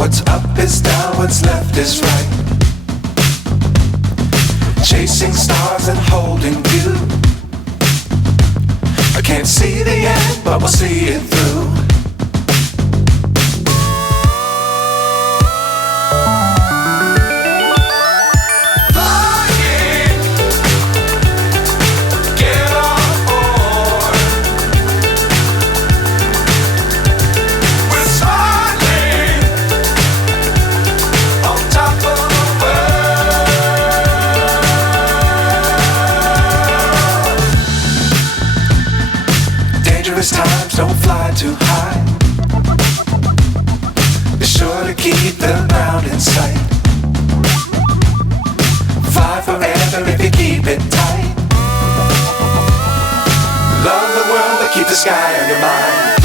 What's up is down, what's left is right. Chasing stars and holding you. I can't see the end, but we'll see it through. Times don't fly too high. Be sure to keep the ground in sight. Fly forever if you keep it tight. Love the world but keep the sky on your mind.